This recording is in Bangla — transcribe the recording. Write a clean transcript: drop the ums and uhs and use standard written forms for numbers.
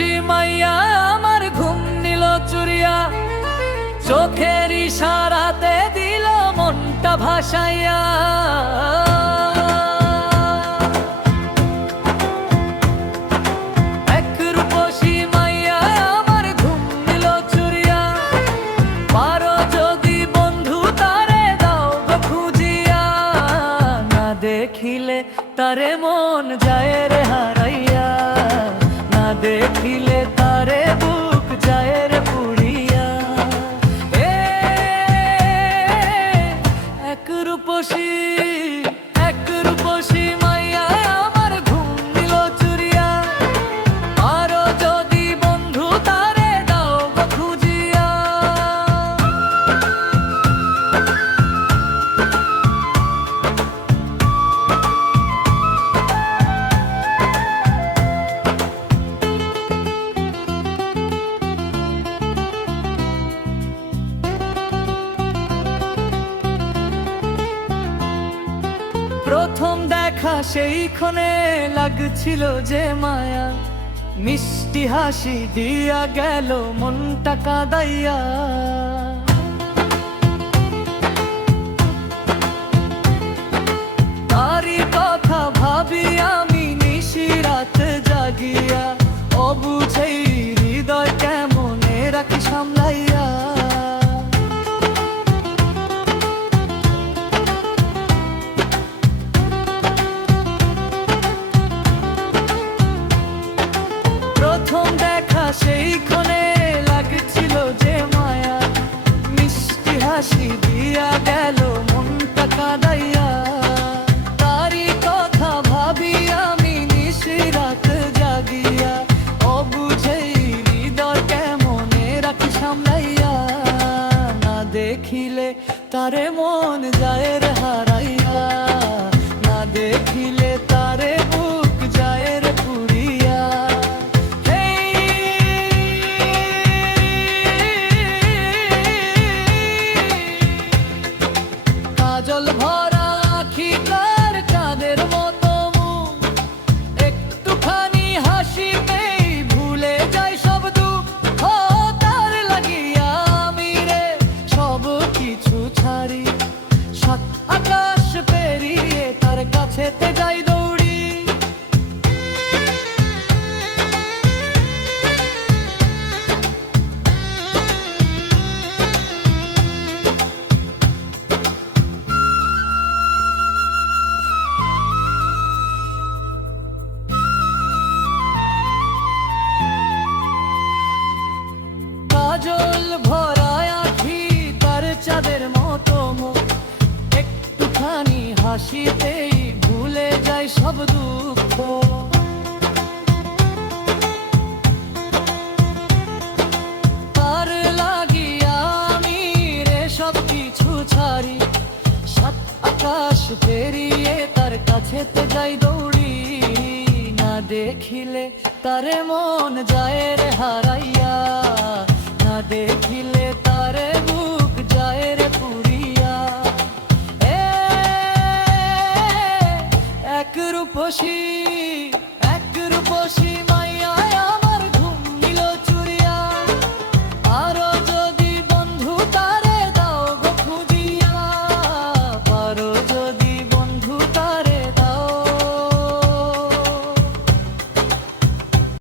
রূপসী মাইয়া আমার ঘুম নিল চুরিয়া, চোখের ইশারাতে দিল মনটা ভাসাইয়া। এক রূপসী মাইয়া আমার ঘুম নিল চুরিয়া, পারো যদি বন্ধু তারে দাও গো খুঁজিয়া। না দেখিলে তারে মন যায় রে হারাইয়া, না দেখিলে তারে বুক যায় রে পুড়িয়া। এক রূপসী মাইয়া আমার ঘুম নিল চুরিয়া, আরো যদি বন্ধু তারে দাও গো খুঁজিয়া। প্রথম দেখা সেইখানে লাগছিল যে মায়া, মিষ্টি হাসি দিয়া গেল মনটা কাঁদাইয়া। তারই কথা ভাবি আমি নিশি রাত জাগিয়া, অবুঝেই হৃদয় কেমনে রাখি সামলাইয়া। প্রথম দেখা সেইখানে লাগছিল যে মায়া, মিষ্টি হাসি দিয়া গেল মনটা কাঁদাইয়া। তারই কথা ভাবি আমি নিশি রাত জাগিয়া, অবুঝেই হৃদয় কেমনে রাখি সামলাইয়া। না দেখিলে তারে মন যায় রে হারাইয়া, না দেখিলে তারে বুক যায় রে পুড়িয়া। কাজল ভরা আখি তার চাঁদের মতো মুখ, একটুখানি হাসিতেই ভুলে যায় সব দুঃখ। তার লাগিয়া আমি রে সব কিছু ছাড়ি, সাত আকাশ পেরিয়ে তার কাছেতে যাই দৌড়ি। কাজল ভরা আখি তার চাঁদের মতো মুখ, একটুখানি হাসিতেই ভুলে যায় সব দুঃখ। তার লাগিয়া আমি রে সব কিছু ছাড়ি, সাত আকাশ পেরিয়ে তার কাছেতে যাই দৌড়ি। না দেখিলে তারে মন যায় রে হারাইয়া, না দেখিলে তারে বুক যায় রে পুড়িয়া। এক রূপসী